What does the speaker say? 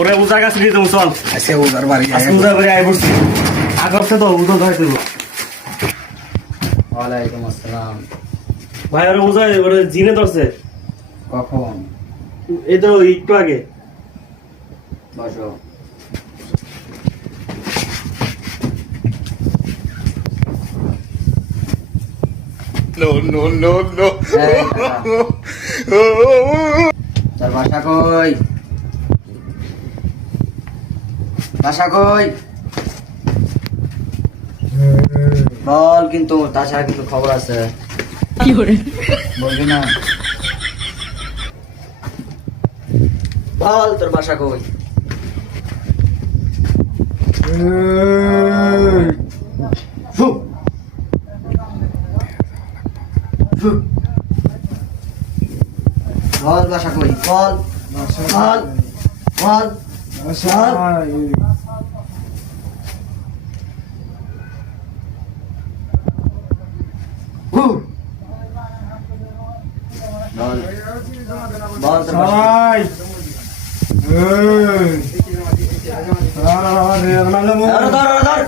ওরে উজার কাছে দিয়ে দেবো চল। আচ্ছা উজার বাড়ি উজার বাড়ি আয় বসছি আগরছে তো উজো ধরে দেবো। ওয়ালাইকুম আসসালাম। ভাই ওরে উজায় ওরে জিনে ধরছে। কখন? এই তো একটু আগে। বসো। No, no, no, no. তোর বাসা কই? বাসা কই? বল, কিন্তু তাছাড়া কিন্তু খবর আছে। কি করে বলবি না? বল তোর বাসা কই? ফু। ফু। বল বাসা কই? বল বল বল বল। ফু। বল বল তোর বাসা কই? ধর, ধর, ধর, ধর।